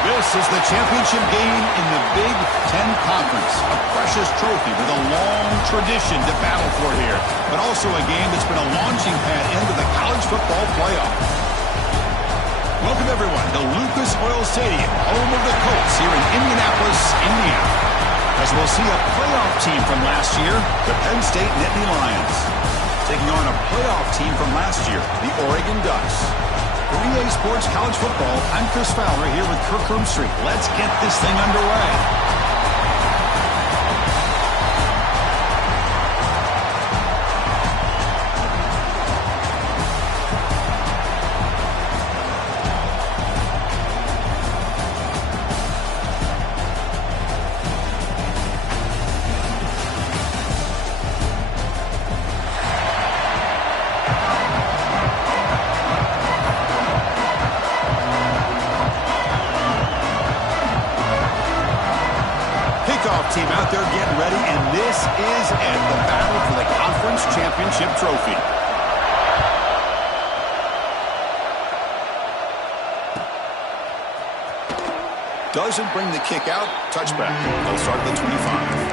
This is the championship game in the Big Ten Conference. A precious trophy with a long tradition to battle for here, but also a game that's been a launching pad into the college football playoff. Welcome, everyone, to Lucas Oil Stadium, home of the Colts here in Indianapolis, Indiana. As we'll see a playoff team from last year, the Penn State Nittany Lions, taking on a playoff team from last year, the Oregon Ducks. For EA Sports College Football, I'm Chris Fowler here with Kirk Herbstreit. Let's get this thing underway. Team out there getting ready, and this is it, the battle for the conference championship trophy. Doesn't bring the kick out. Touchback. They'll start at the 25.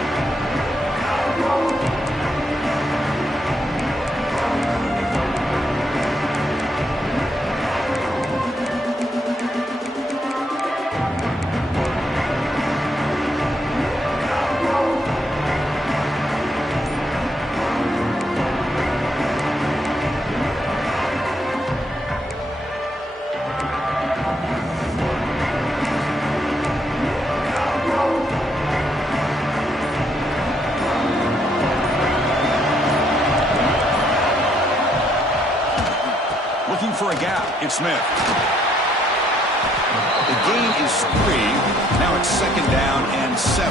For a gap, it's Smith. The gain is 3. Now it's 2nd down and 7.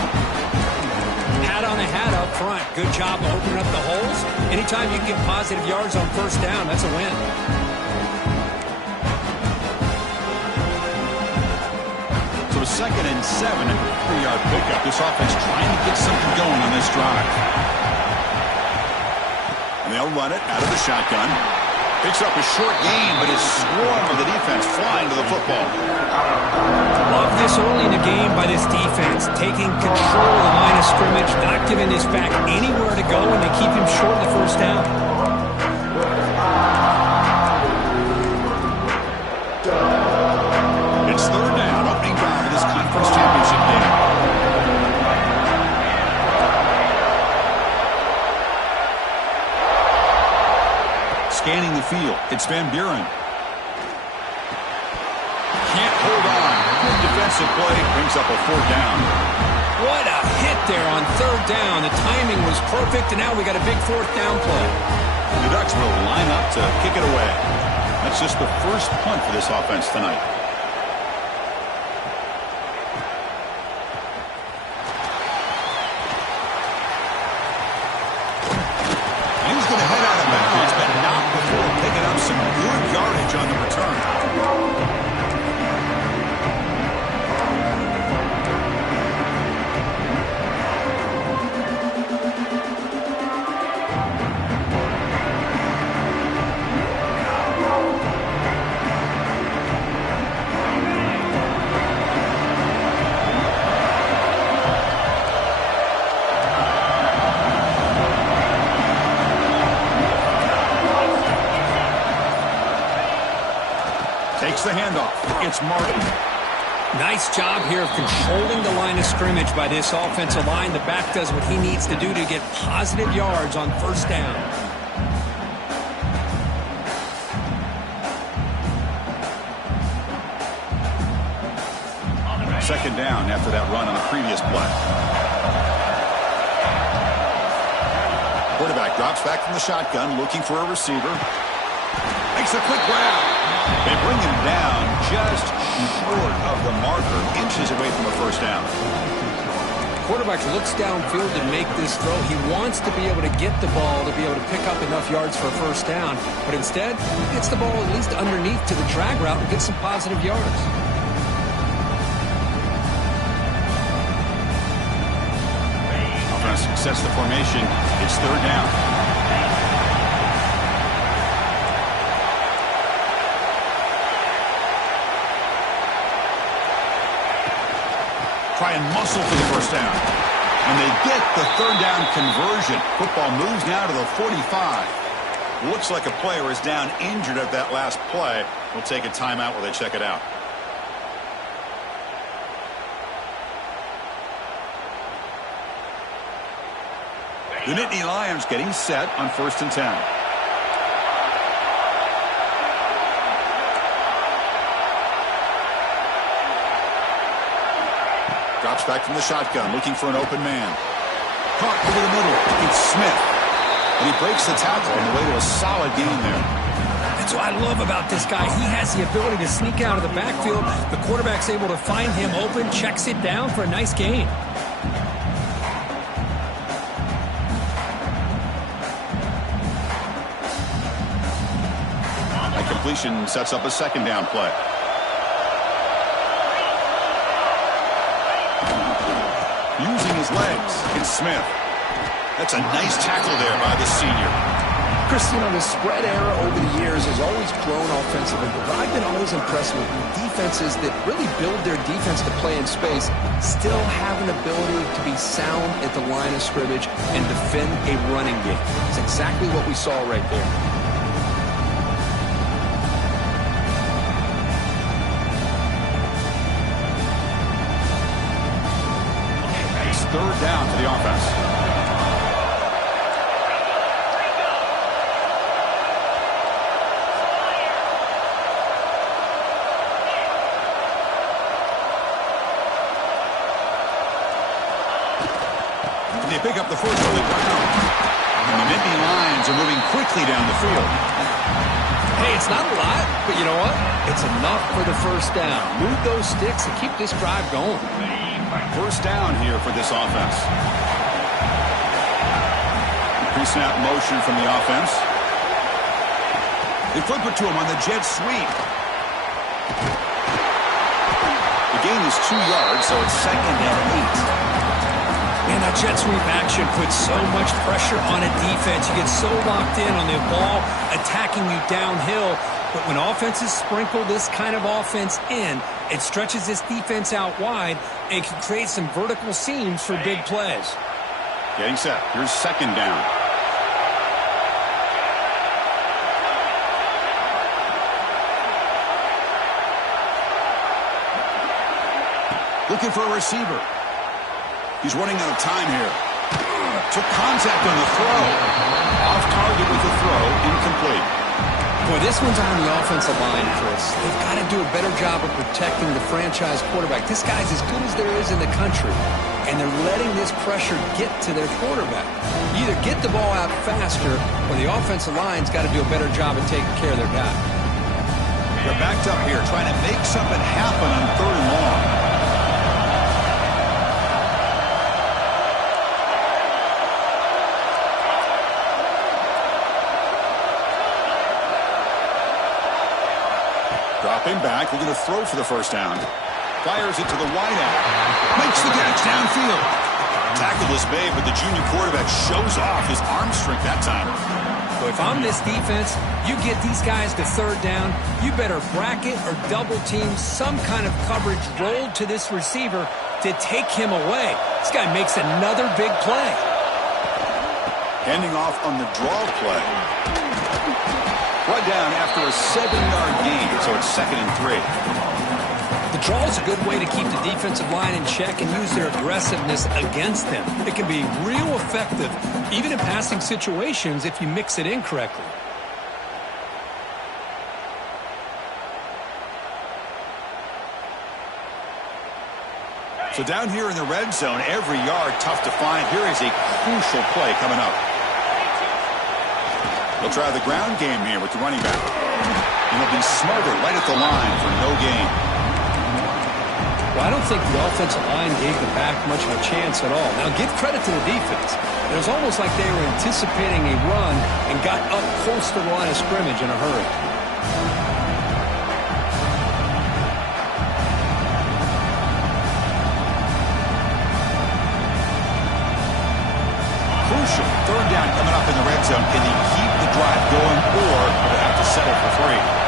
Hat on the hat up front. Good job of opening up the holes. Anytime you get positive yards on 1st down, that's a win. So 2nd and 7, a 3-yard pickup. This offense trying to get something going on this drive. And they'll run it out of the shotgun. Picks up a short gain, but is swarmed with the defense flying to the football. Love this early in the game by this defense, taking control of the line of scrimmage, not giving this back anywhere to go, and they keep him short of the 1st down. It's 3rd down, opening drive of this conference championship game. Scanning the field, it's Van Buren. Can't hold on. Good defensive play, brings up a 4th down. What a hit there on 3rd down. The timing was perfect, and now we got a big 4th down play. The Ducks will line up to kick it away. That's just the first punt for this offense tonight. Some good yardage on the return. Takes the handoff. It's Martin. Nice job here of controlling the line of scrimmage by this offensive line. The back does what he needs to do to get positive yards on first down. Second down after that run on the previous play. Quarterback drops back from the shotgun, looking for a receiver. Makes a quick grab. They bring him down just short of the marker, inches away from a first down. Quarterback looks downfield to make this throw. He wants to be able to get the ball to be able to pick up enough yards for a first down, but instead, he gets the ball at least underneath to the drag route and gets some positive yards. Offense sets the formation. It's third down. Try and muscle for the first down. And they get the third down conversion. Football moves now to the 45. Looks like a player is down injured at that last play. We'll take a timeout while they check it out. The Nittany Lions getting set on 1st and 10. Drops back from the shotgun, looking for an open man. Caught over the middle. It's Smith. And he breaks the tackle on the way to a solid gain there. That's what I love about this guy. He has the ability to sneak out of the backfield. The quarterback's able to find him open, checks it down for a nice gain. That completion sets up a second down play. Using his legs, it's Smith. That's a nice tackle there by the senior. Chris, you know, the spread era over the years has always grown offensively, but I've been always impressed with defenses that really build their defense to play in space, still have an ability to be sound at the line of scrimmage and defend a running game. It's exactly what we saw right there. Third down for the offense. They pick up the first early down. And the Nittany Lions are moving quickly down the field. Hey, it's not a lot, but you know what? It's enough for the first down. Move those sticks and keep this drive going. First down here for this offense. Pre-snap motion from the offense. They flip it to him on the jet sweep. The gain is 2 yards, so it's 2nd and 8. Man, that jet sweep action puts so much pressure on a defense. You get so locked in on the ball attacking you downhill. But when offenses sprinkle this kind of offense in, it stretches this defense out wide and can create some vertical seams for big plays. Getting set. Here's second down. Looking for a receiver. He's running out of time here. Took contact on the throw. Off target with the throw. Incomplete. Boy, this one's on the offensive line, Chris. They've got to do a better job of protecting the franchise quarterback. This guy's as good as there is in the country, and they're letting this pressure get to their quarterback. You either get the ball out faster, or the offensive line's got to do a better job of taking care of their guy. They're backed up here, trying to make something happen on 3rd and long. Dropping back, looking to throw for the first down. Fires it to the wideout. Makes the catch downfield. Tackled this bay, but the junior quarterback shows off his arm strength that time. So if I'm this defense, you get these guys to 3rd down, you better bracket or double team some kind of coverage rolled to this receiver to take him away. This guy makes another big play. Handing off on the draw play. Brought down after a 7-yard gain, so it's 2nd and 3. The draw is a good way to keep the defensive line in check and use their aggressiveness against them. It can be real effective, even in passing situations, if you mix it in correctly. So down here in the red zone, every yard tough to find. Here is a crucial play coming up. They'll try the ground game here with the running back. And he'll be smothered right at the line for no gain. Well, I don't think the offensive line gave the back much of a chance at all. Now, give credit to the defense. It was almost like they were anticipating a run and got up close to the line of scrimmage in a hurry. Crucial 3rd down coming up in the red zone. Can he keep the drive going, or will they have to settle for 3?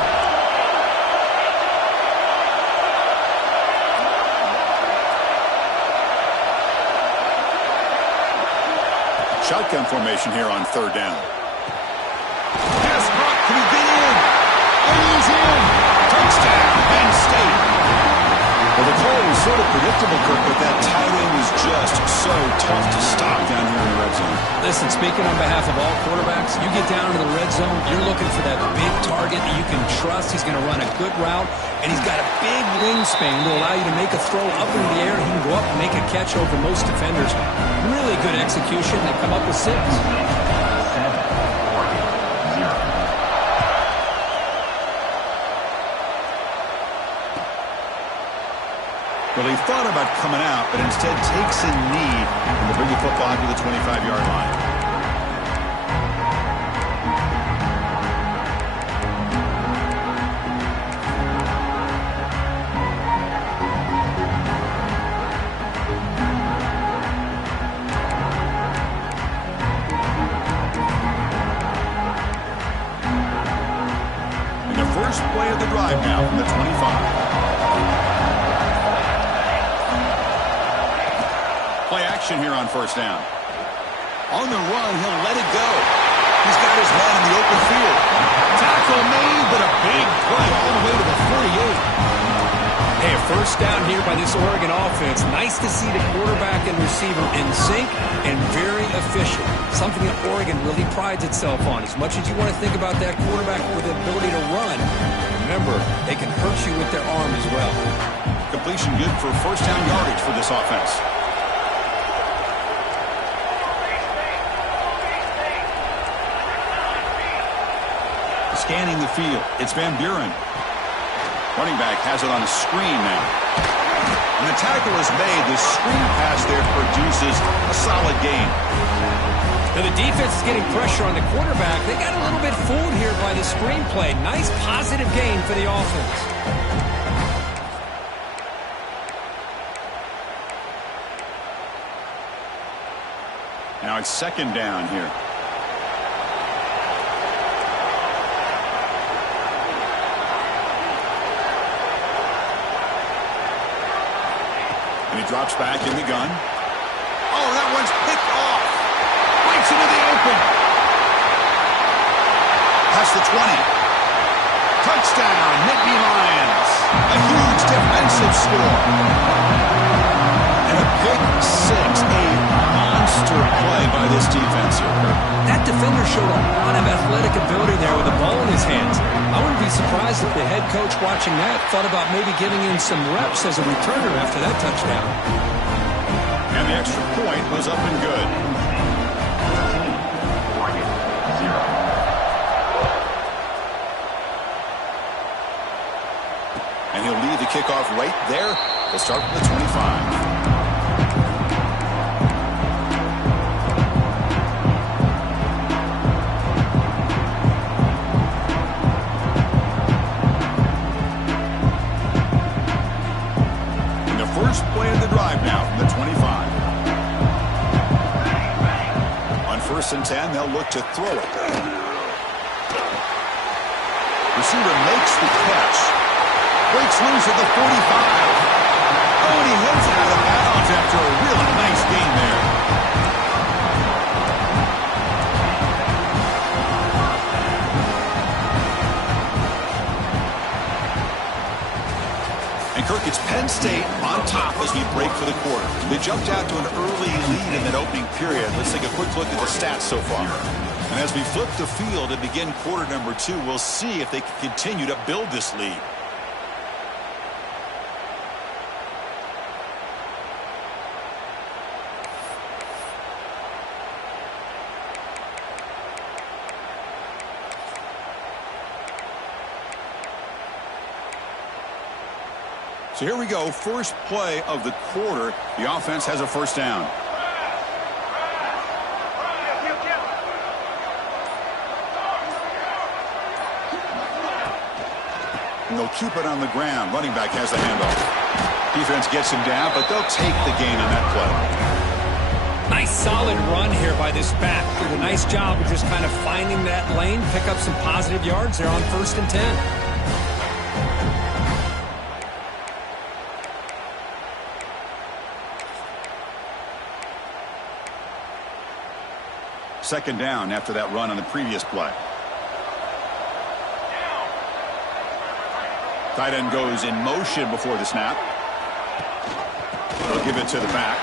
Shotgun formation here on 3rd down. Pass block. Can he get in? And he's in. Touchdown, Penn State. Well, the play was sort of predictable, Kirk, but that tight end is just so tough to stop down here in the red zone. Listen, speaking on behalf of all quarterbacks, you get down to the red zone, you're looking for that big target that you can trust. He's going to run a good route, and he's got a big wingspan to allow you to make a throw up into the air. He can go up and make a catch over most defenders. Really good execution. They come up with 6. Well, he thought about coming out, but instead takes a knee and will bring the football to the 25-yard line. And the first play of the drive now from the 25. Play action here on 1st down. On the run, he'll let it go. He's got his man in the open field. Tackle made, but a big play all the way to the 48. Hey, a 1st down here by this Oregon offense. Nice to see the quarterback and receiver in sync and very efficient. Something that Oregon really prides itself on. As much as you want to think about that quarterback with the ability to run, remember, they can hurt you with their arm as well. Completion good for 1st down yardage for this offense. Scanning the field. It's Van Buren. Running back has it on a screen now. And the tackle is made. The screen pass there produces a solid gain. Now the defense is getting pressure on the quarterback. They got a little bit fooled here by the screen play. Nice positive gain for the offense. Now it's 2nd down here. And he drops back in the gun. Oh, that one's picked off. Breaks into the open. Past the 20. Touchdown, Nittany Lions. A huge defensive score. And a pick 6. A monster play by this defense here. That defender showed a lot of athletic ability there with the ball in his hands. I wouldn't be surprised if the head coach watching that thought about maybe giving him some reps as a returner after that touchdown. And the extra point was up and good. And he'll lead the kickoff right there. They'll start from the 25. First play of the drive now from the 25. On 1st and 10, they'll look to throw it. Receiver makes the catch. Breaks loose at the 45. Oh, and he heads out of bounds after a really nice gain there. as we break for the quarter. They jumped out to an early lead in that opening period. Let's take a quick look at the stats so far. And as we flip the field and begin quarter number 2, we'll see if they can continue to build this lead. So here we go, first play of the quarter. The offense has a first down. And they'll keep it on the ground. Running back has the handoff. Defense gets him down, but they'll take the gain on that play. Nice solid run here by this back. Did a nice job of just kind of finding that lane, pick up some positive yards there on 1st and 10. Second down after that run on the previous play. Tight end goes in motion before the snap. They'll give it to the back.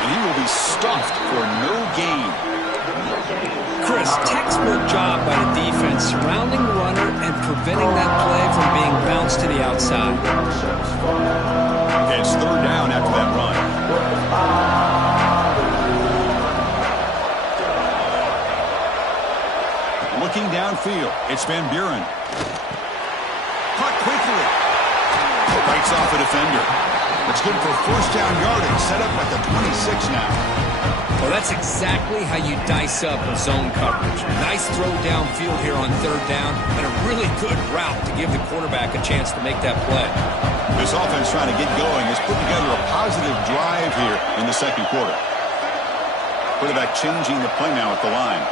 And he will be stuffed for no gain. Chris, textbook job by the defense surrounding the runner and preventing that play from being bounced to the outside. Okay, it's third down after that run. Looking downfield, it's Van Buren. Caught quickly. Bites off a defender. It's good for first down yardage. Set up at the 26 now. Well, that's exactly how you dice up a zone coverage. Nice throw downfield here on third down, and a really good route to give the quarterback a chance to make that play. This offense trying to get going has put together a positive drive here in the second quarter. Quarterback changing the play now at the line.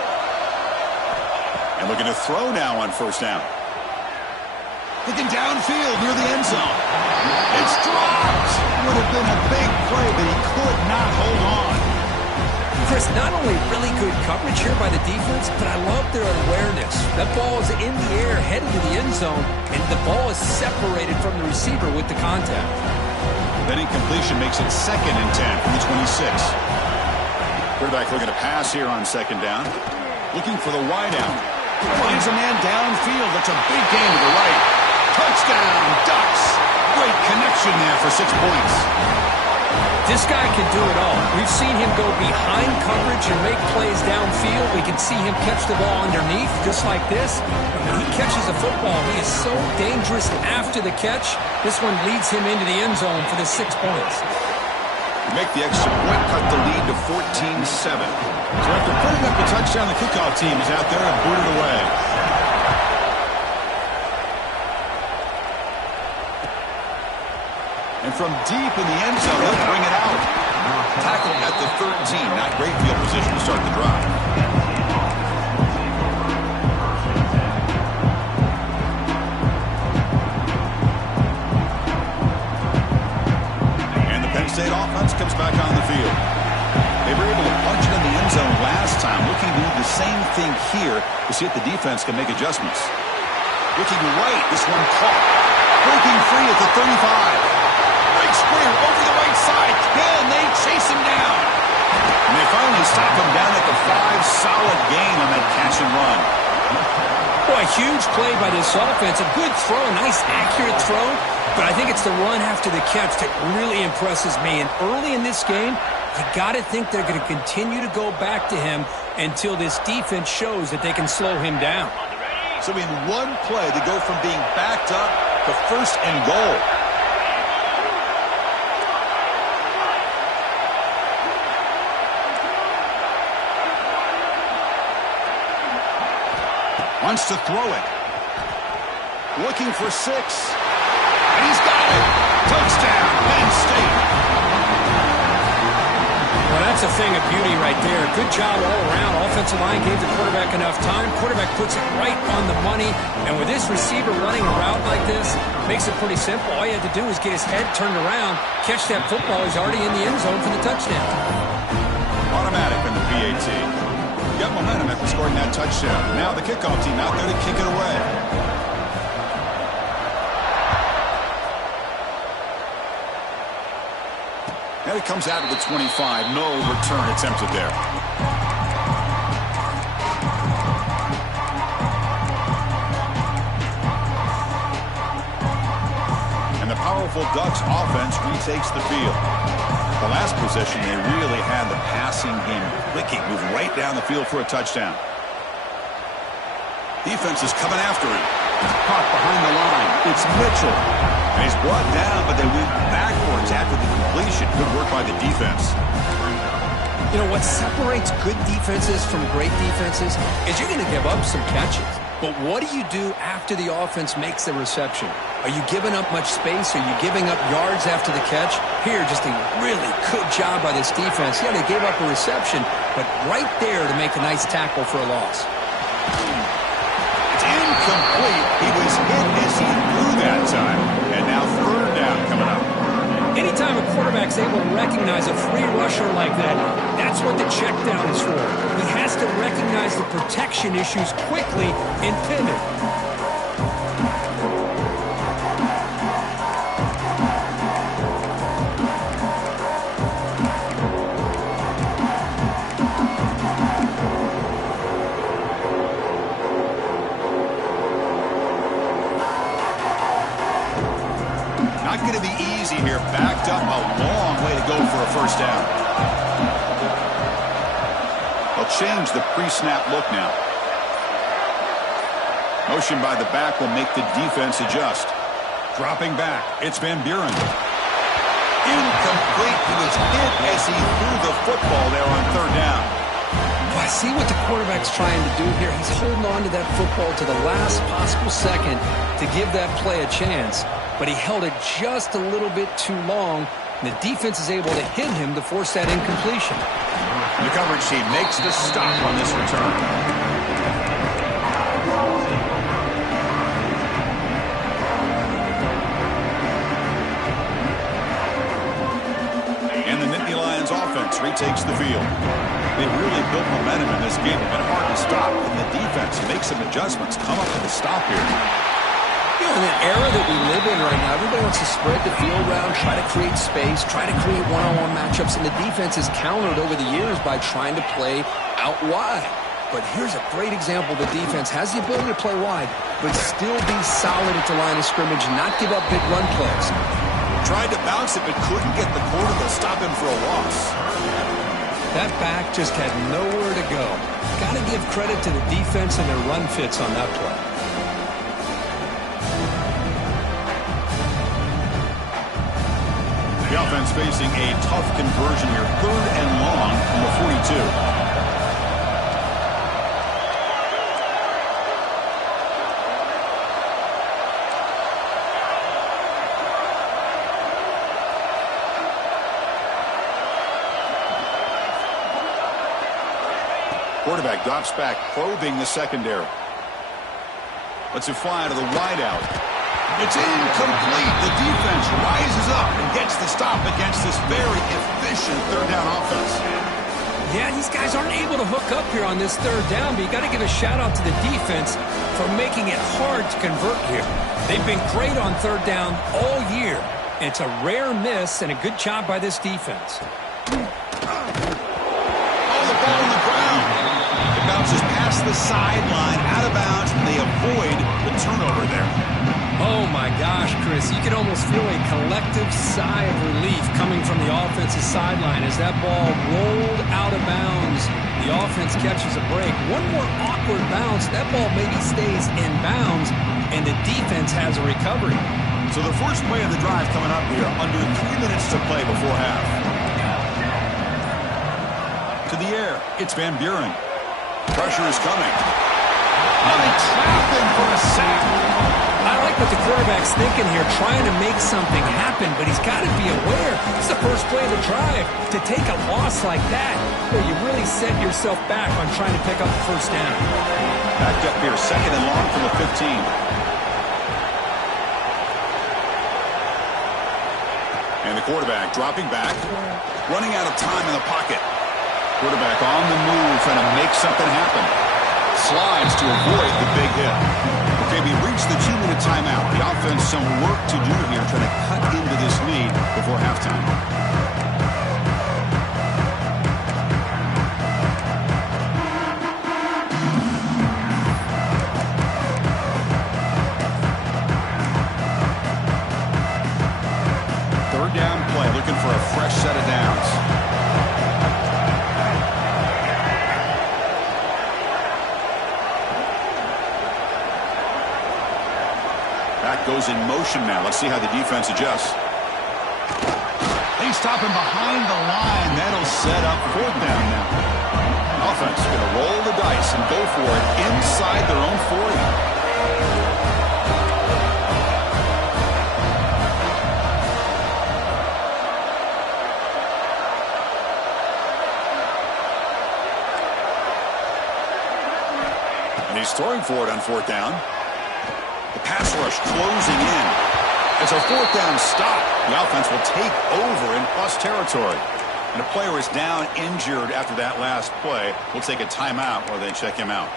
And looking to throw now on first down. Looking downfield near the end zone. It's dropped. Would have been a big play, but he could not hold on. Chris, not only really good coverage here by the defense, but I love their awareness. That ball is in the air, headed to the end zone, and the ball is separated from the receiver with the contact. That incompletion makes it 2nd and 10 from the 26. Quarterback looking to pass here on second down. Looking for the wideout. Finds a man downfield. That's a big gain to the right. Touchdown, Ducks. Great connection there for 6 points. This guy can do it all. We've seen him go behind coverage and make plays downfield. We can see him catch the ball underneath, just like this. And when he catches the football, he is so dangerous after the catch. This one leads him into the end zone for the 6 points. To make the extra point, cut the lead to 14-7. So after putting up the touchdown, the kickoff team is out there and booted away. And from deep in the end zone, they'll bring it out. Tackle at the 13. Not great field position to start the drive. And the Penn State offense comes back on the field. They were able to punch it in the end zone last time. Looking to do the same thing here to see if the defense can make adjustments. Looking right, this one caught. Breaking free at the 35. Big sprint over the right side. Can they chase him down? And they finally stop him down at the 5. Solid gain on that catch and run. Boy, huge play by this offense. A good throw, nice accurate throw. But I think it's the run after the catch that really impresses me. And early in this game, you got to think they're going to continue to go back to him until this defense shows that they can slow him down. So in one play, to go from being backed up to 1st and goal. Wants to throw it. Looking for 6. And he's got it. Touchdown, Penn State. Well, that's a thing of beauty right there. Good job all around. Offensive line gave the quarterback enough time. Quarterback puts it right on the money. And with this receiver running a route like this, makes it pretty simple. All you had to do is get his head turned around, catch that football. He's already in the end zone for the touchdown. Automatic on the PAT. Got momentum after scoring that touchdown. Now the kickoff team out there to kick it away. And it comes out of the 25. No return attempted there. And the powerful Ducks offense retakes the field. The last possession, they really had the passing game clicking, moved right down the field for a touchdown. Defense is coming after him. Caught behind the line. It's Mitchell. And he's brought down, but they went backwards after the completion. Good work by the defense. You know, what separates good defenses from great defenses is you're going to give up some catches. But what do you do after the offense makes the reception? Are you giving up much space? Are you giving up yards after the catch? Here, just a really good job by this defense. Yeah, they gave up a reception, but right there to make a nice tackle for a loss. It's incomplete. He was hit as he threw that time. And now third down coming up. Anytime a quarterback's able to recognize a free rusher like that, that's what the check down is for. He has to recognize the protection issues quickly and pivot. Not going to be easy here. Backed up a long way to go for a first down. They'll change the pre-snap look now. Motion by the back will make the defense adjust. Dropping back. It's Van Buren. Incomplete. He was hit as he threw the football there on third down. Well, I see what the quarterback's trying to do here. He's holding on to that football to the last possible second to give that play a chance. But he held it just a little bit too long, and the defense is able to hit him to force that incompletion. The coverage team makes the stop on this return. And the Nittany Lions offense retakes the field. They really built momentum in this game. It's been hard to stop, and the defense makes some adjustments. Come up with a stop here. You know, in the era that we live in right now, everybody wants to spread the field around, try to create space, try to create one-on-one matchups, and the defense has countered over the years by trying to play out wide. But here's a great example. The defense has the ability to play wide, but still be solid at the line of scrimmage and not give up big run plays. Tried to bounce it, but couldn't get the corner to stop him for a loss. That back just had nowhere to go. Got to give credit to the defense and their run fits on that play. The offense facing a tough conversion here. Third and long from the 42. Quarterback drops back, probing the secondary. Lets it fly to the wideout. It's incomplete. The defense rises up and gets the stop against this very efficient third down offense. Yeah, these guys aren't able to hook up here on this third down, but you got to give a shout out to the defense for making it hard to convert here. They've been great on third down all year. It's a rare miss and a good job by this defense. Oh, the ball on the ground. It bounces past the sideline, out of bounds, and they avoid the turnover there. Oh, my gosh, Chris. You could almost feel a collective sigh of relief coming from the offensive sideline as that ball rolled out of bounds. The offense catches a break. One more awkward bounce. That ball maybe stays in bounds, and the defense has a recovery. So the first play of the drive coming up here, under 3 minutes to play before half. To the air, it's Van Buren. Pressure is coming. Oh, they trap him for a sack. I like what the quarterback's thinking here, trying to make something happen, but he's got to be aware. It's the first play of the drive. To take a loss like that, where you really set yourself back on trying to pick up the first down. Backed up here, second and long from the 15. And the quarterback dropping back, running out of time in the pocket. Quarterback on the move, trying to make something happen. Slides to avoid the big hit. Okay, we reached the 2-minute timeout. The offense some work to do here, trying to cut into this lead before halftime. goes in motion now. Let's see how the defense adjusts. They stop him behind the line. That'll set up fourth down now. Offense going to roll the dice and go for it inside their own 40. He's throwing for it on fourth down. The pass rush closing in. It's a fourth down stop. The offense will take over in plus territory. And a player is down injured after that last play. We'll take a timeout or they check him out.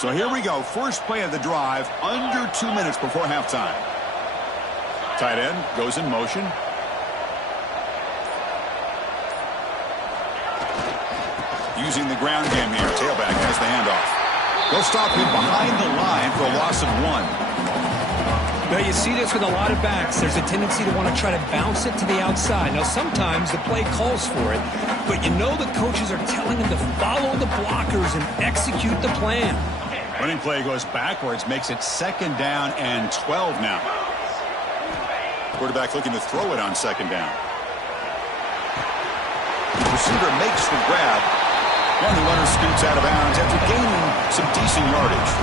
So here we go. First play of the drive, under 2 minutes before halftime. Tight end goes in motion. Using the ground game here. Tailback has the handoff. They'll stop him behind the line for a loss of 1. Now you see this with a lot of backs. There's a tendency to want to try to bounce it to the outside. Now sometimes the play calls for it, but you know the coaches are telling them to follow the blockers and execute the plan. Running play goes backwards, makes it second down and 12 now. Quarterback looking to throw it on second down. The receiver makes the grab, and the runner scoots out of bounds after gaining some decent yardage.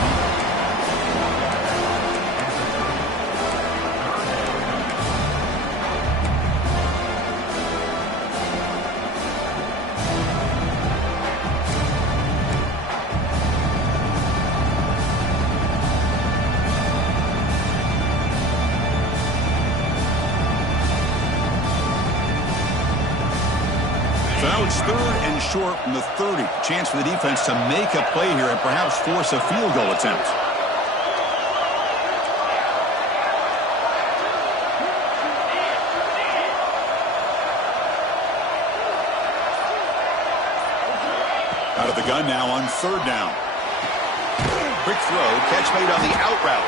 So now it's third and short from the 30. Chance for the defense to make a play here and perhaps force a field goal attempt. Out of the gun now on third down. Quick throw, catch made on the out route.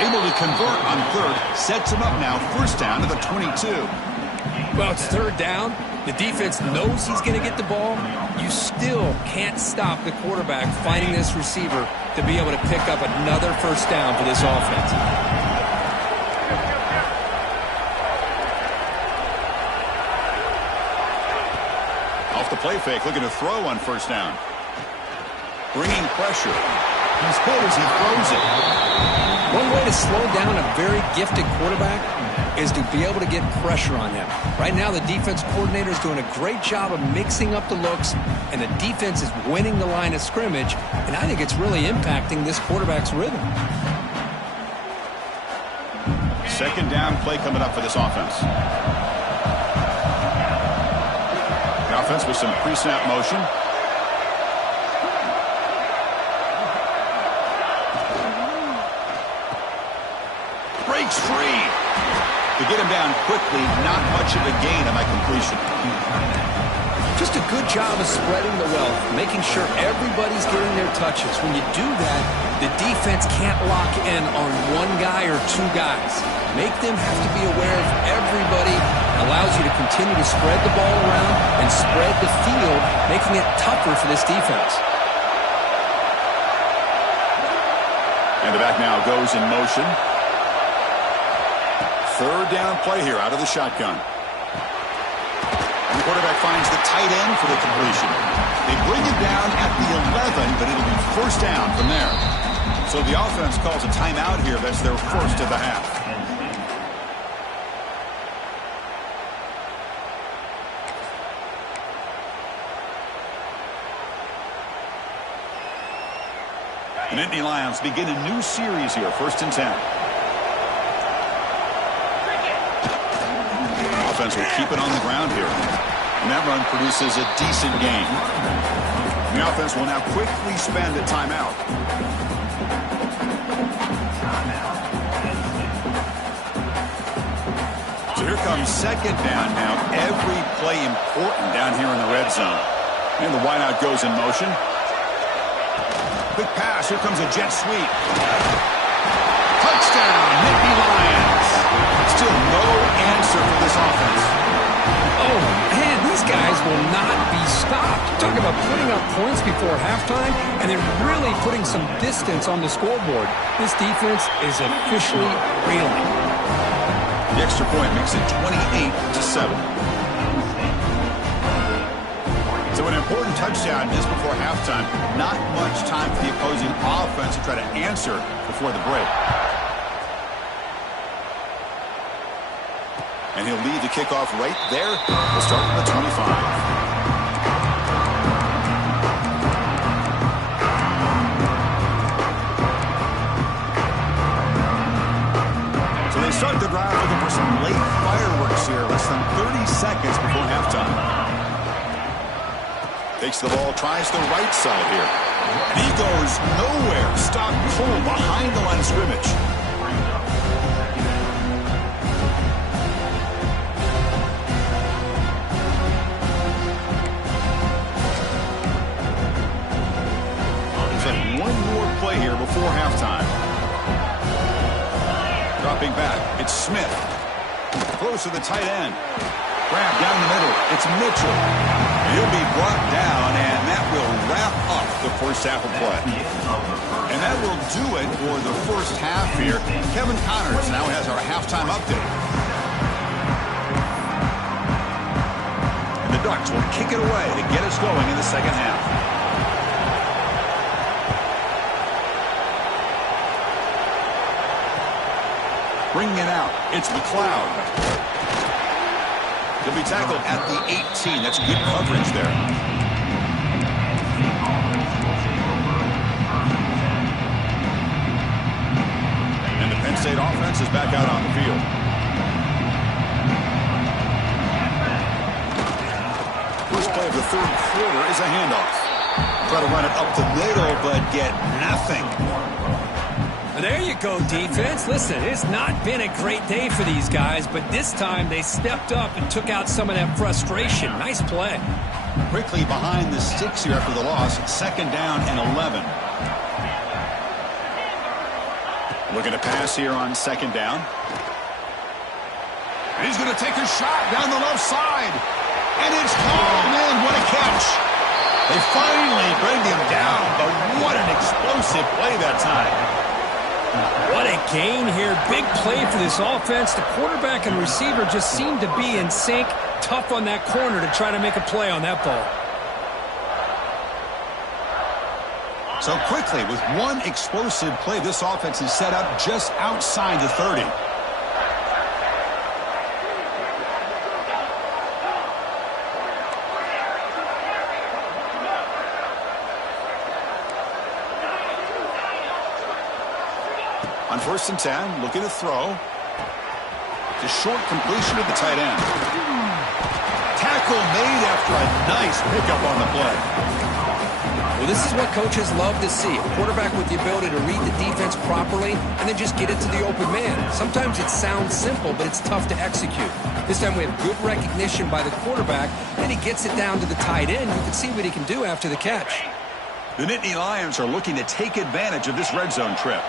Able to convert on third, sets him up now, first down to the 22. Well, it's third down. The defense knows he's going to get the ball. You still can't stop the quarterback finding this receiver to be able to pick up another first down for this offense. Off the play fake, looking to throw on first down. Bringing pressure. He's hit as he throws it. One way to slow down a very gifted quarterback is to be able to get pressure on him. Right now, the defense coordinator is doing a great job of mixing up the looks, and the defense is winning the line of scrimmage, and I think it's really impacting this quarterback's rhythm. Second down play coming up for this offense. The offense with some pre-snap motion. Breaks free. To get him down quickly, not much of a gain on that completion. Just a good job of spreading the wealth, making sure everybody's getting their touches. When you do that, the defense can't lock in on one guy or two guys. Make them have to be aware of everybody. Allows you to continue to spread the ball around and spread the field, making it tougher for this defense. And the back now goes in motion. Third down play here out of the shotgun. And the quarterback finds the tight end for the completion. They bring it down at the 11, but it'll be first down from there. So the offense calls a timeout here. That's their first of the half. And Nittany Lions begin a new series here, 1st and 10. Offense will keep it on the ground here. And that run produces a decent gain. And the offense will now quickly spend a timeout. So here comes second down now. Every play important down here in the red zone. And the wideout goes in motion. Quick pass. Here comes a jet sweep. Touchdown, Nittany Lions. Still no answer for this offense. Oh, man, these guys will not be stopped. Talk about putting up points before halftime and then really putting some distance on the scoreboard. This defense is officially reeling. The extra point makes it 28-7. So an important touchdown just before halftime. Not much time for the opposing offense to try to answer before the break. And he'll lead the kickoff right there. We'll start from the 25. Start the drive looking for some late fireworks here. Less than 30 seconds before halftime. Takes the ball, tries the right side here. And he goes nowhere. Stop pull behind the line of scrimmage. There's like one more play here before halftime. Dropping back, it's Smith. Close to the tight end. Grab down the middle, it's Mitchell. He'll be brought down, and that will wrap up the first half of play. And that will do it for the first half here. Kevin Connors now has our halftime update. And the Ducks will kick it away to get us going in the second half. Bringing it out, it's McLeod. He'll be tackled at the 18. That's good coverage there. And the Penn State offense is back out on the field. First play of the third quarter is a handoff. Try to run it up the middle, but get nothing. There you go, defense. Listen, it's not been a great day for these guys, but this time they stepped up and took out some of that frustration. Nice play. Quickly behind the sticks here after the loss. Second down and 11. Looking to pass here on second down. And he's going to take a shot down the left side. And it's hauled in. What a catch. They finally bring him down, but what an explosive play that time. What a gain here. Big play for this offense. The quarterback and receiver just seem to be in sync. Tough on that corner to try to make a play on that ball. So quickly, with one explosive play, this offense is set up just outside the 30. On 1st and 10, looking to throw. The short completion of the tight end. Tackle made after a nice pickup on the play. Well, this is what coaches love to see. A quarterback with the ability to read the defense properly and then just get it to the open man. Sometimes it sounds simple, but it's tough to execute. This time we have good recognition by the quarterback, and he gets it down to the tight end. You can see what he can do after the catch. The Nittany Lions are looking to take advantage of this red zone trip.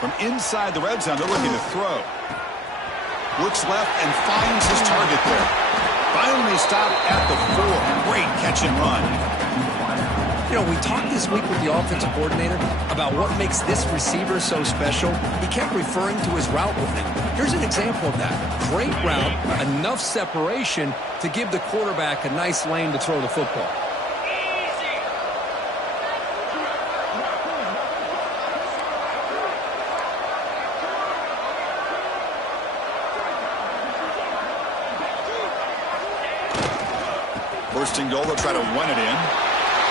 From inside the red zone, they're looking to throw. Looks left and finds his target there. Finally stopped at the 4. Great catch and run. You know, we talked this week with the offensive coordinator about what makes this receiver so special. He kept referring to his route running. Here's an example of that. Great route, enough separation to give the quarterback a nice lane to throw the football. First and goal, they'll try to run it in.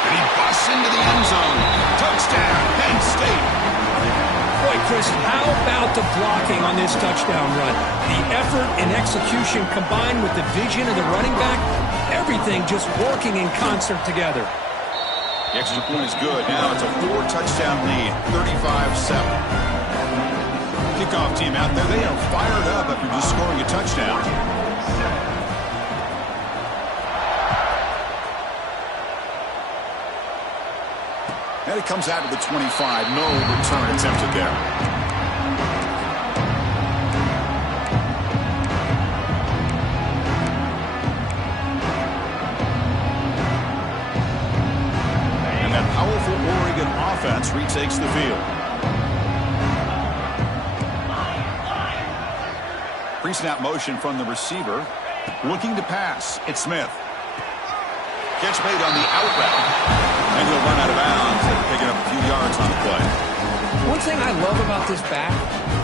And he busts into the end zone. Touchdown, Penn State. Boy, Chris, how about the blocking on this touchdown run? The effort and execution combined with the vision of the running back, everything just working in concert together. The extra point is good. Now it's a 4-touchdown lead, 35-7. Kickoff team out there, they are fired up after just scoring a touchdown. And it comes out to the 25. No return attempted there. And that powerful Oregon offense retakes the field. Pre-snap motion from the receiver. Looking to pass. It's Smith. Catch made on the out route. And he'll run out of bounds, picking up a few yards on the play. One thing I love about this back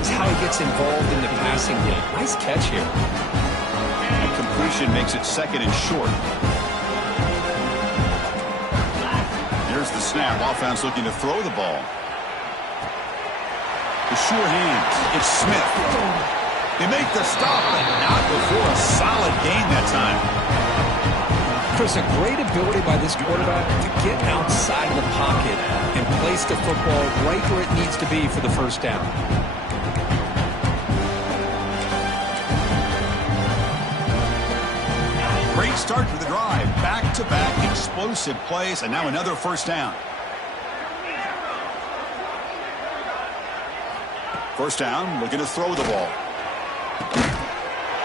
is how he gets involved in the passing game. Nice catch here. And completion makes it second and short. Here's the snap. Offense looking to throw the ball. The sure hands. It's Smith. They make the stop, but not before a solid gain that time. Chris, a great ability by this quarterback to get outside of the pocket and place the football right where it needs to be for the first down. Great start to the drive. Back-to-back explosive plays, and now another first down. First down, looking to throw the ball.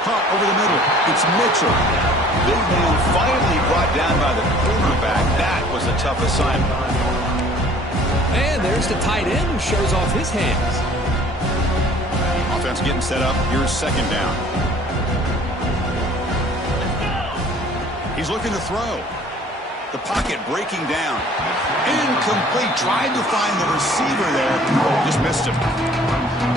Caught over the middle. It's Mitchell. Big man finally brought down by the quarterback. That was a tough assignment. And there's the tight end who shows off his hands. Offense getting set up. Here's second down. He's looking to throw. The pocket breaking down. Incomplete. Tried to find the receiver there. Just missed him.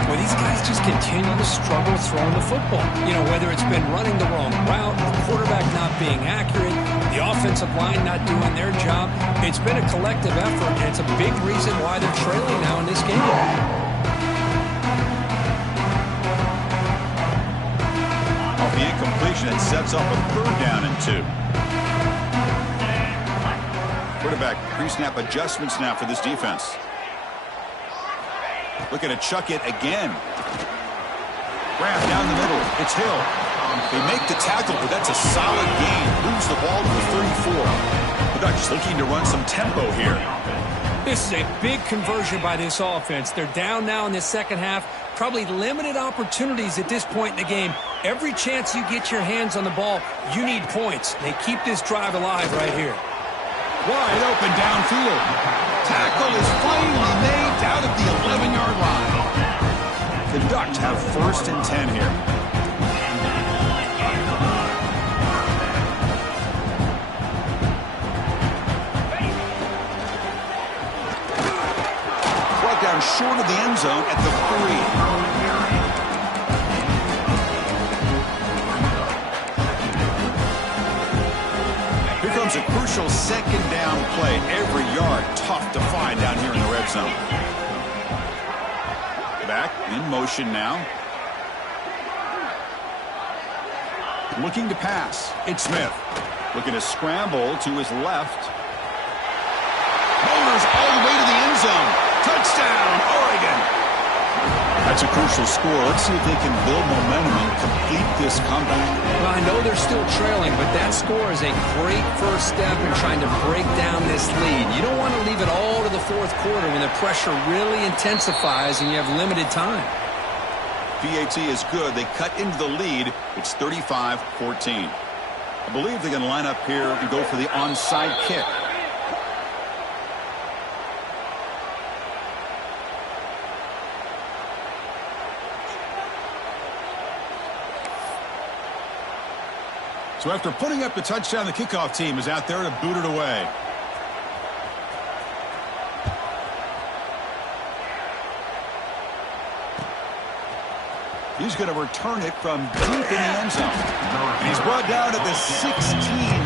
Well, these guys just continue to struggle throwing the football. You know, whether it's been running the wrong route, the quarterback not being accurate, the offensive line not doing their job. It's been a collective effort, and it's a big reason why they're trailing now in this game. Off the incompletion, it sets up a third down and 2. Quarterback pre-snap adjustments now for this defense. Looking to chuck it again. Grab down the middle. It's Hill. They make the tackle, but that's a solid gain. Moves the ball to the 34. The Ducks looking to run some tempo here. This is a big conversion by this offense. They're down now in the second half. Probably limited opportunities at this point in the game. Every chance you get your hands on the ball, you need points. They keep this drive alive right here. Wide open downfield. Tackle is finally made down at the 11-yard line. The Ducks have first and 10 here. Brought down short of the end zone at the 3. A crucial second down play. Every yard tough to find down here in the red zone. Back in motion now. Looking to pass. It's Smith. Looking to scramble to his left. Motors all the way to the end zone. Touchdown, Oregon. That's a crucial score. Let's see if they can build momentum and complete this comeback. Well, I know they're still trailing, but that score is a great first step in trying to break down this lead. You don't want to leave it all to the fourth quarter when the pressure really intensifies and you have limited time. PAT is good. They cut into the lead. It's 35-14. I believe they're going to line up here and go for the onside kick. So after putting up the touchdown, the kickoff team is out there to boot it away. He's going to return it from deep in the end zone. And he's brought down at the 16.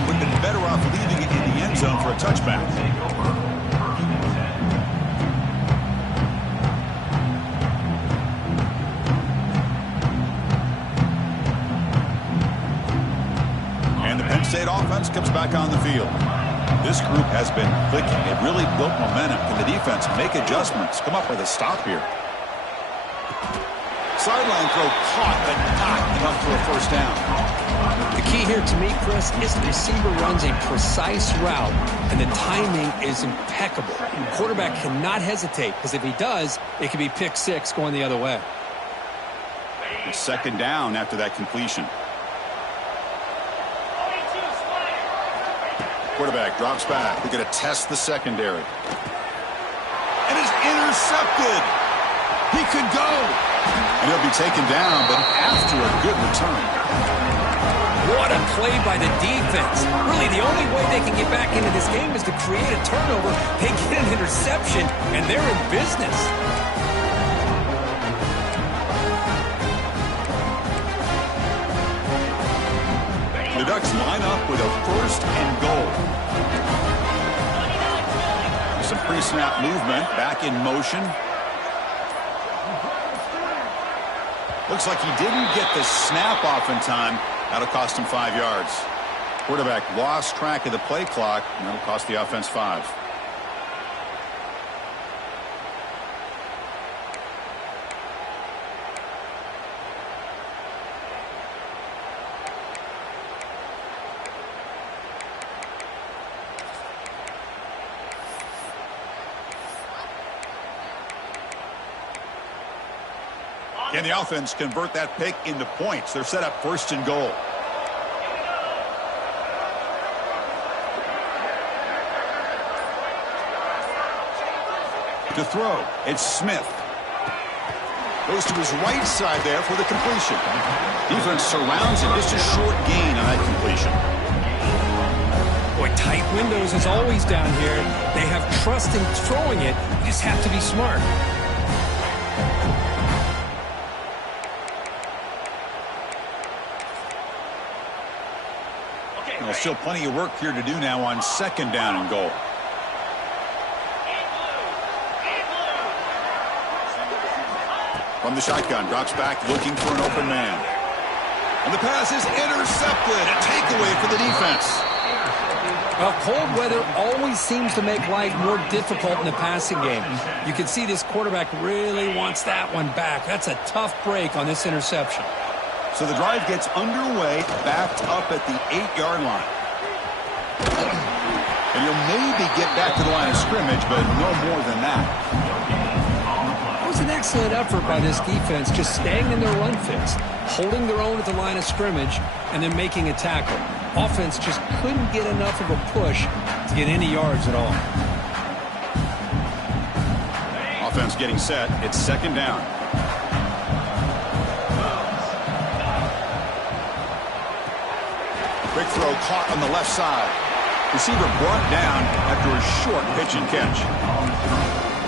Would have been better off leaving it in the end zone for a touchback. State offense comes back on the field. This group has been clicking. They've really built momentum. Can the defense make adjustments? Come up with a stop here. Sideline throw caught, but not up for a first down. The key here to me, Chris, is the receiver runs a precise route, and the timing is impeccable. The quarterback cannot hesitate, because if he does, it could be pick six going the other way. It's second down after that completion. Quarterback drops back. They're going to test the secondary. And is intercepted. He could go. And he'll be taken down, but after a good return. What a play by the defense. Really, the only way they can get back into this game is to create a turnover. They get an interception, and they're in business. The Ducks line up with a first and goal. Some pre-snap movement, back in motion. Looks like he didn't get the snap off in time. That'll cost him 5 yards. Quarterback lost track of the play clock, and that'll cost the offense 5. Can the offense convert that pick into points? They're set up first and goal. To throw, it's Smith. Goes to his right side there for the completion. Defense surrounds him. Just a short gain on that completion. Boy, tight windows is always down here. They have trust in throwing it. You just have to be smart. Well, still plenty of work here to do now on second down and goal. From the shotgun, drops back looking for an open man. And the pass is intercepted. A takeaway for the defense. Well, cold weather always seems to make life more difficult in the passing game. You can see this quarterback really wants that one back. That's a tough break on this interception. So the drive gets underway, backed up at the 8-yard line. And you'll maybe get back to the line of scrimmage, but no more than that. It was an excellent effort by this defense, just staying in their run fits, holding their own at the line of scrimmage, and then making a tackle. Offense just couldn't get enough of a push to get any yards at all. Offense getting set. It's second down. Quick throw caught on the left side. Receiver brought down after a short pitch and catch.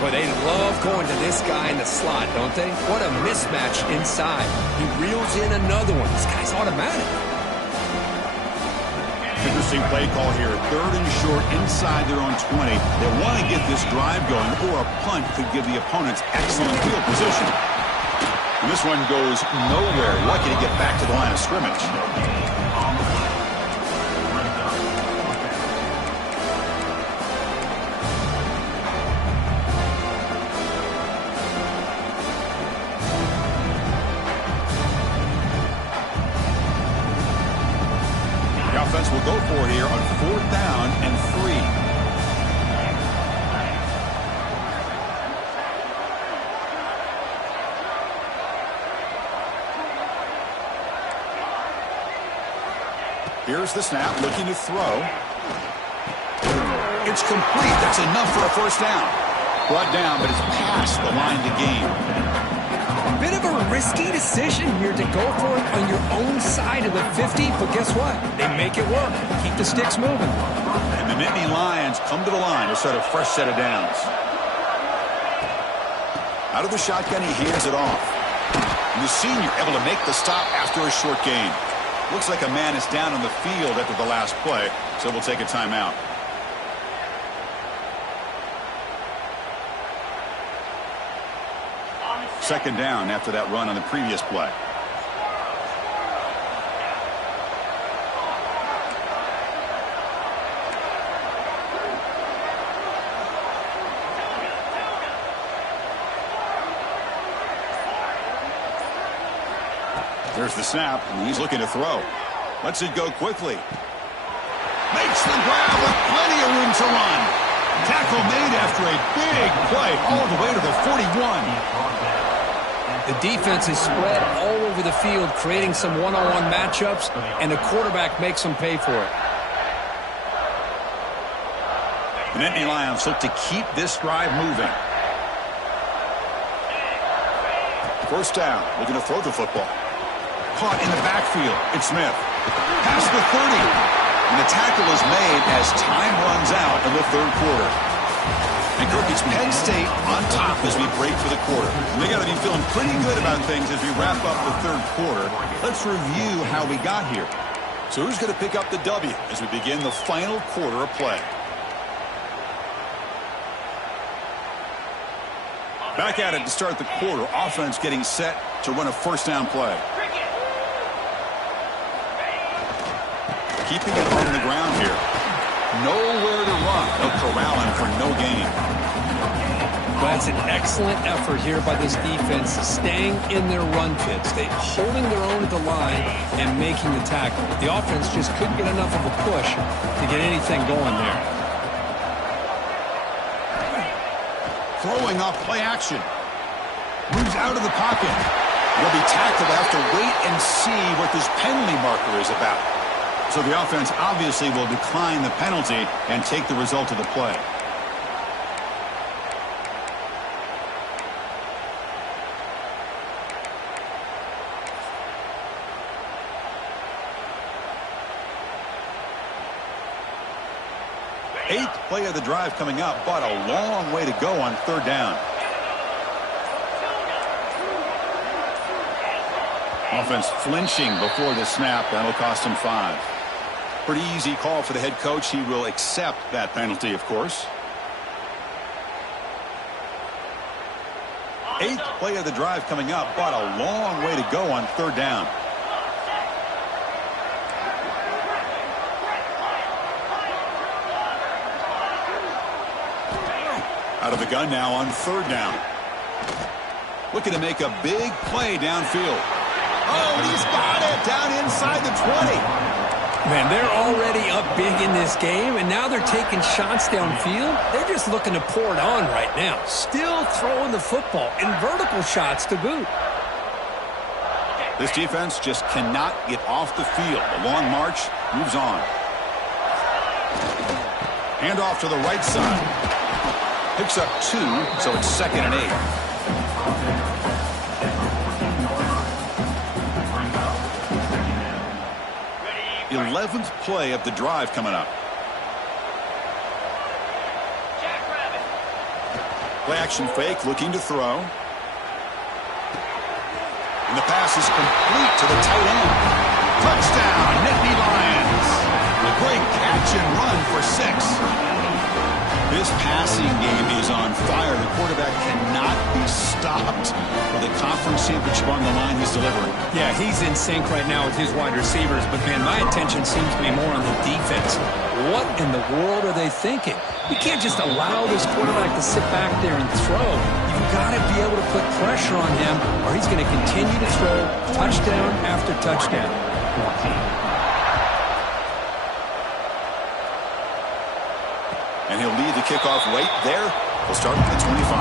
Boy, they love going to this guy in the slot, don't they? What a mismatch inside. He reels in another one. This guy's automatic. Interesting play call here. Third and short inside their own 20. They want to get this drive going, or a punt could give the opponents excellent field position. And this one goes nowhere. Lucky to get back to the line of scrimmage. Will go for it here on 4th down and 3. Here's the snap, looking to throw. It's complete. That's enough for a first down. Brought down, but it's past the line to gain. Bit of a risky decision here to go for it on your own side of the 50, but guess what? They make it work. Keep the sticks moving. And the Nittany Lions come to the line to set a fresh set of downs. Out of the shotgun, he hands it off. And the senior able to make the stop after a short gain. Looks like a man is down on the field after the last play, so we'll take a timeout. Second down after that run on the previous play. There's the snap, and he's looking to throw. Lets it go quickly. Makes the grab with plenty of room to run. Tackle made after a big play all the way to the 41. The defense is spread all over the field, creating some one-on-one matchups, and the quarterback makes them pay for it. The Nittany Lions look to keep this drive moving. First down, looking to throw the football. Caught in the backfield. It's Smith. Past the 30. And the tackle is made as time runs out in the third quarter. And Kirk, it's Penn State on top as we break for the quarter. And they got to be feeling pretty good about things as we wrap up the third quarter. Let's review how we got here. So who's going to pick up the W as we begin the final quarter of play? Back at it to start the quarter. Offense getting set to run a first down play. Keeping it on the ground here. Nowhere to run. No corralling for no gain. Well, that's an excellent effort here by this defense, staying in their run fits. They holding their own at the line and making the tackle. The offense just couldn't get enough of a push to get anything going there. Throwing off play action. Moves out of the pocket. Will be tackled. Have to wait and see what this penalty marker is about. So the offense obviously will decline the penalty and take the result of the play. Eighth play of the drive coming up, but a long way to go on third down. Offense flinching before the snap. That'll cost him 5. Pretty easy call for the head coach. He will accept that penalty, of course. Eighth play of the drive coming up, but a long way to go on third down. Out of the gun now on third down. Looking to make a big play downfield. Oh, and he's got it down inside the 20. Man, they're already up big in this game, and now they're taking shots downfield. They're just looking to pour it on right now. Still throwing the football, and vertical shots to boot. This defense just cannot get off the field. The long march moves on. Hand off to the right side. Picks up 2, so it's 2nd and 8. The 11th play of the drive coming up. Play action fake, looking to throw. And the pass is complete to the tight end. Touchdown, Nittany Lions. A great catch and run for 6. This passing game is on fire. The quarterback cannot be stopped with a conference championship on the line. He's delivering. Yeah, he's in sync right now with his wide receivers, but man, my attention seems to be more on the defense. What in the world are they thinking? You can't just allow this quarterback to sit back there and throw. You've got to be able to put pressure on him, or he's going to continue to throw touchdown after touchdown. And he'll lead the kickoff right there. We'll start at the 25.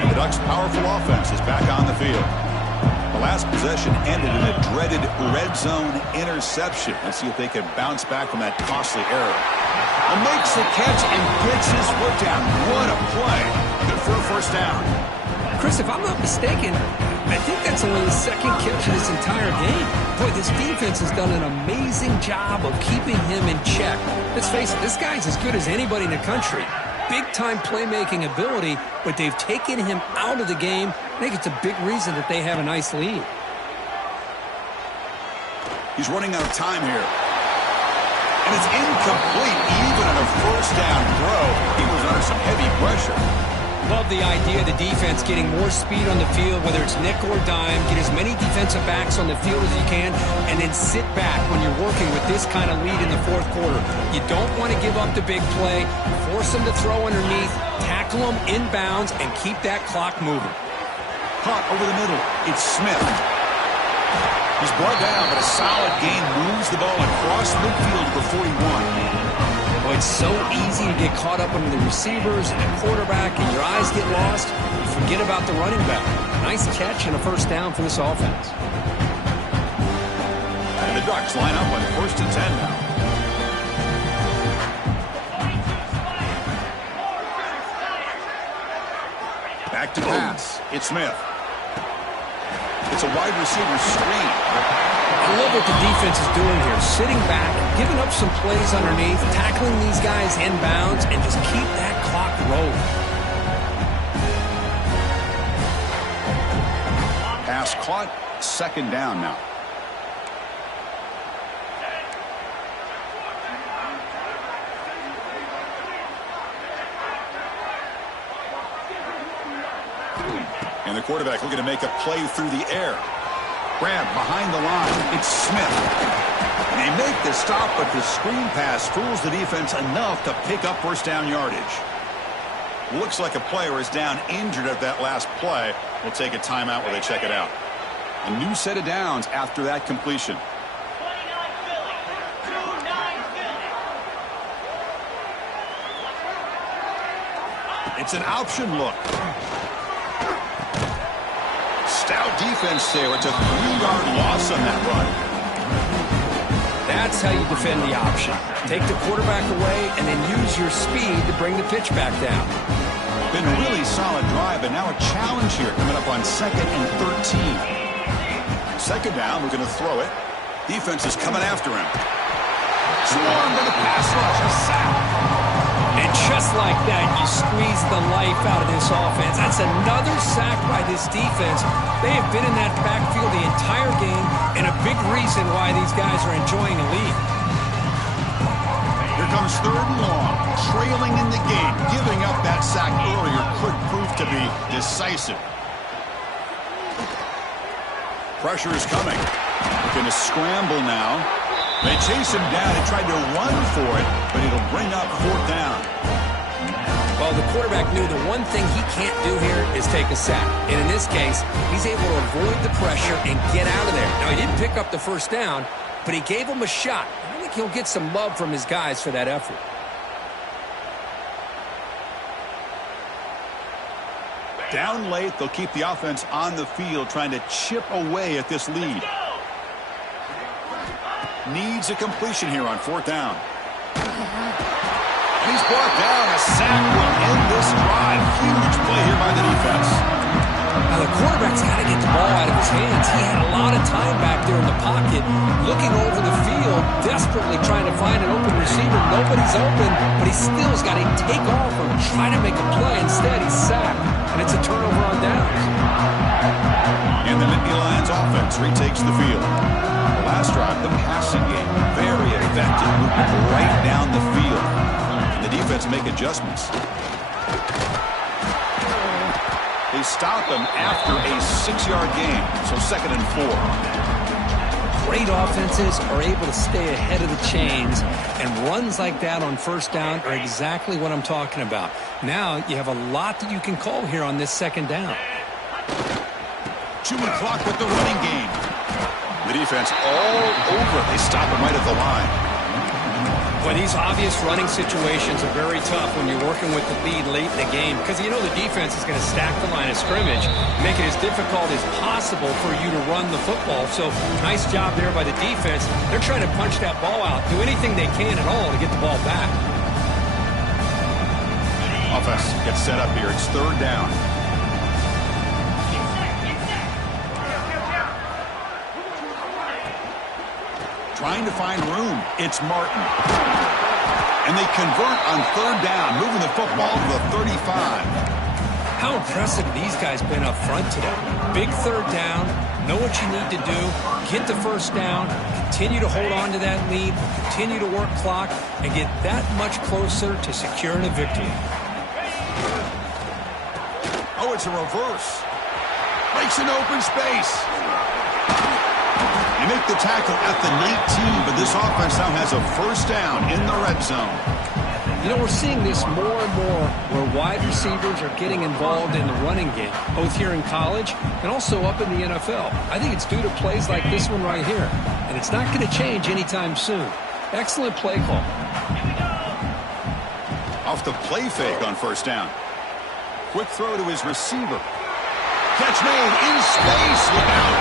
And the Ducks' powerful offense is back on the field. The last possession ended in a dreaded red zone interception. Let's see if they can bounce back from that costly error. And makes the catch and gets his foot down. What a play. Good for a first down. Chris, if I'm not mistaken, I think that's only the second catch of this entire game. Boy, this defense has done an amazing job of keeping him in check. Let's face it, this guy's as good as anybody in the country. Big-time playmaking ability, but they've taken him out of the game. I think it's a big reason that they have a nice lead. He's running out of time here. And it's incomplete, even on a first down throw. He was under some heavy pressure. Love the idea of the defense getting more speed on the field, whether it's nickel or dime. Get as many defensive backs on the field as you can, and then sit back when you're working with this kind of lead in the fourth quarter. You don't want to give up the big play. Force them to throw underneath, tackle them inbounds, and keep that clock moving. Caught over the middle. It's Smith. He's brought down, but a solid gain moves the ball across midfield for 41. Well, it's so easy to get caught up under the receivers and the quarterback, and your eyes get lost. You forget about the running back. Nice catch and a first down for this offense. And the Ducks line up on 1st and 10 now. Back to pass. It's Smith. It's a wide receiver screen. I love what the defense is doing here. Sitting back, giving up some plays underneath, tackling these guys inbounds, and just keep that clock rolling. Pass caught. 2nd down now. And the quarterback looking to make a play through the air. Grab behind the line. It's Smith. And they make the stop, but the screen pass fools the defense enough to pick up first down yardage. Looks like a player is down injured at that last play. We'll take a timeout while they check it out. A new set of downs after that completion. It's an option look. Stout defense there. It's a 3-yard loss on that run. That's how you defend the option. Take the quarterback away and then use your speed to bring the pitch back down. Been a really solid drive, but now a challenge here coming up on 2nd and 13. 2nd down, we're going to throw it. Defense is coming after him. Swarm to the pass rush, a sack. And just like that, you squeeze the life out of this offense. That's another sack by this defense. They have been in that backfield the entire game, and a big reason why these guys are enjoying a lead. Here comes 3rd and long. Trailing in the game. Giving up that sack earlier could prove to be decisive. Pressure is coming. Going to scramble now. They chase him down and tried to run for it, but it'll bring up 4th down. Well, the quarterback knew the one thing he can't do here is take a sack. And in this case, he's able to avoid the pressure and get out of there. Now, he didn't pick up the first down, but he gave him a shot. I think he'll get some love from his guys for that effort. Down late, they'll keep the offense on the field trying to chip away at this lead. Needs a completion here on 4th down. He's brought down. A sack will end this drive. Huge play here by the defense. Now, the quarterback's got to get the ball out of his hands. He had a lot of time back there in the pocket, looking over the field, desperately trying to find an open receiver. Nobody's open, but he still has got to take off or try to make a play. Instead, he's sacked, and it's a turnover on downs. And the Nittany Lions offense retakes the field. The last drive, the passing game, very effective, moving right down the field. And the defense make adjustments. They stop him after a 6-yard gain, so 2nd and 4. Great offenses are able to stay ahead of the chains, and runs like that on 1st down are exactly what I'm talking about. Now you have a lot that you can call here on this 2nd down. Chewing clock with the running game. The defense all over. They stop him right at the line. Well, these obvious running situations are very tough when you're working with the lead late in the game, because you know the defense is going to stack the line of scrimmage, make it as difficult as possible for you to run the football. So nice job there by the defense. They're trying to punch that ball out, do anything they can at all to get the ball back. Offense gets set up here. It's 3rd down. Trying to find room. It's Martin. And they convert on 3rd down, moving the football to the 35. How impressive these guys been up front today. Big 3rd down, know what you need to do, get the 1st down, continue to hold on to that lead, continue to work clock, and get that much closer to securing a victory. Oh, it's a reverse. Breaks an open space. They make the tackle at the 19, but this offense now has a first down in the red zone. You know, we're seeing this more and more where wide receivers are getting involved in the running game, both here in college and also up in the NFL. I think it's due to plays like this one right here, and it's not going to change anytime soon. Excellent play call. Off the play fake on first down. Quick throw to his receiver. Catch made in space. Look out.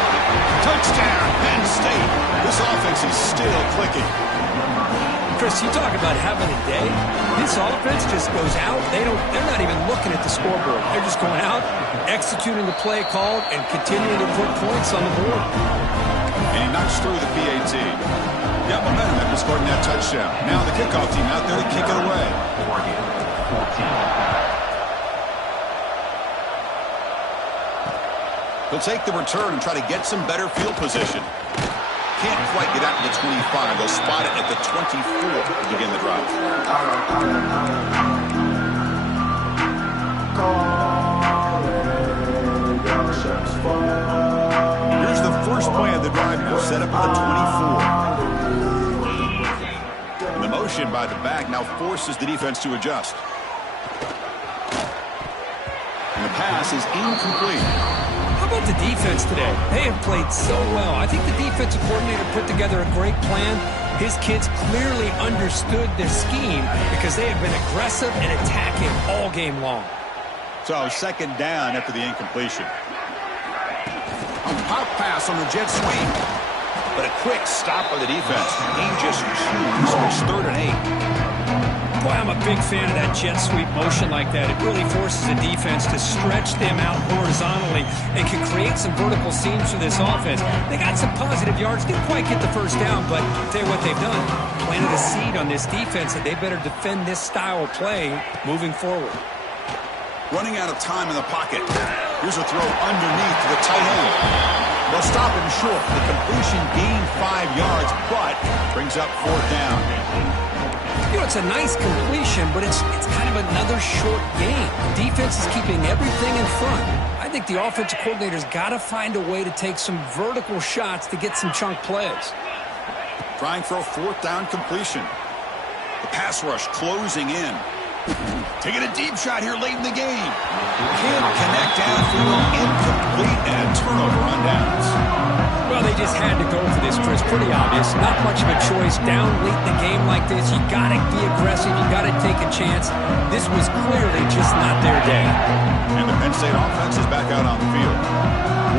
Touchdown, Penn State. This offense is still clicking. Chris, you talk about having a day. This offense just goes out. They're not even looking at the scoreboard. They're just going out, executing the play called, and continuing to put points on the board. And he knocks through the PAT. Got momentum after scoring that touchdown. Now the kickoff team out there to kick it away. He'll take the return and try to get some better field position. Can't quite get out to the 25. They'll spot it at the 24 to begin the drive. Here's the first play of the drive now, set up at the 24. And the motion by the back now forces the defense to adjust. And the pass is incomplete. How about the defense today? They have played so well. I think the defensive coordinator put together a great plan. His kids clearly understood their scheme because they have been aggressive and attacking all game long. So second down after the incompletion. A pop pass on the jet sweep. But a quick stop by the defense. Gain just 2, so it's 3rd and 8. Boy, I'm a big fan of that jet sweep motion like that. It really forces the defense to stretch them out horizontally and can create some vertical seams for this offense. They got some positive yards. Didn't quite get the first down, but I'll tell you what they've done. Planted a seed on this defense that they better defend this style of play moving forward. Running out of time in the pocket. Here's a throw underneath to the tight end. They'll stop him short. The completion gained 5 yards, but brings up 4th down. You know, it's a nice completion, but it's kind of another short game. Defense is keeping everything in front. I think the offensive coordinator's got to find a way to take some vertical shots to get some chunk plays. Trying for a 4th down completion. The pass rush closing in. Taking a deep shot here late in the game. Can't connect downfield, incomplete, and a turnover on downs. Well, they just had to go for this, Chris. Pretty obvious. Not much of a choice. Down late in the game like this, you got to be aggressive. You got to take a chance. This was clearly just not their day. And the Penn State offense is back out on the field.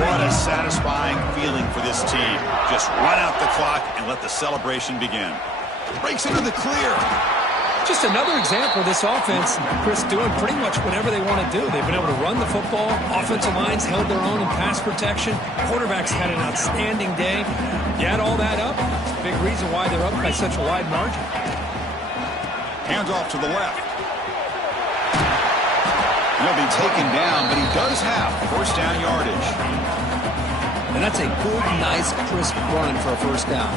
What a satisfying feeling for this team. Just run out the clock and let the celebration begin. Breaks into the clear. Just another example of this offense, Chris, doing pretty much whatever they want to do. They've been able to run the football. Offensive lines held their own in pass protection. Quarterbacks had an outstanding day. You add all that up, it's a big reason why they're up by such a wide margin. Hands off to the left. He'll be taken down, but he does have first down yardage. And that's a good, nice, crisp run for a first down.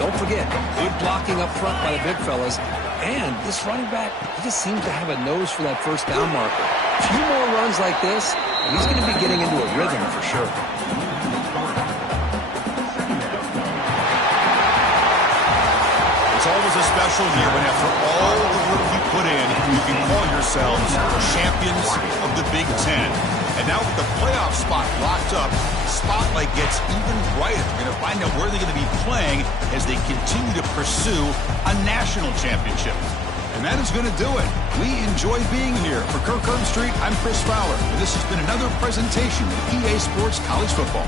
Don't forget, good blocking up front by the big fellas. And this running back, he just seems to have a nose for that first down marker. A few more runs like this, and he's going to be getting into a rhythm for sure. It's always a special year when after all the work you put in, you can call yourselves champions of the Big Ten. And now with the playoff spot locked up, spotlight gets even brighter. We're going to find out where they're going to be playing as they continue to pursue a national championship. And that is going to do it. We enjoy being here. For Kirk Herbstreit, I'm Chris Fowler. And this has been another presentation of EA Sports College Football.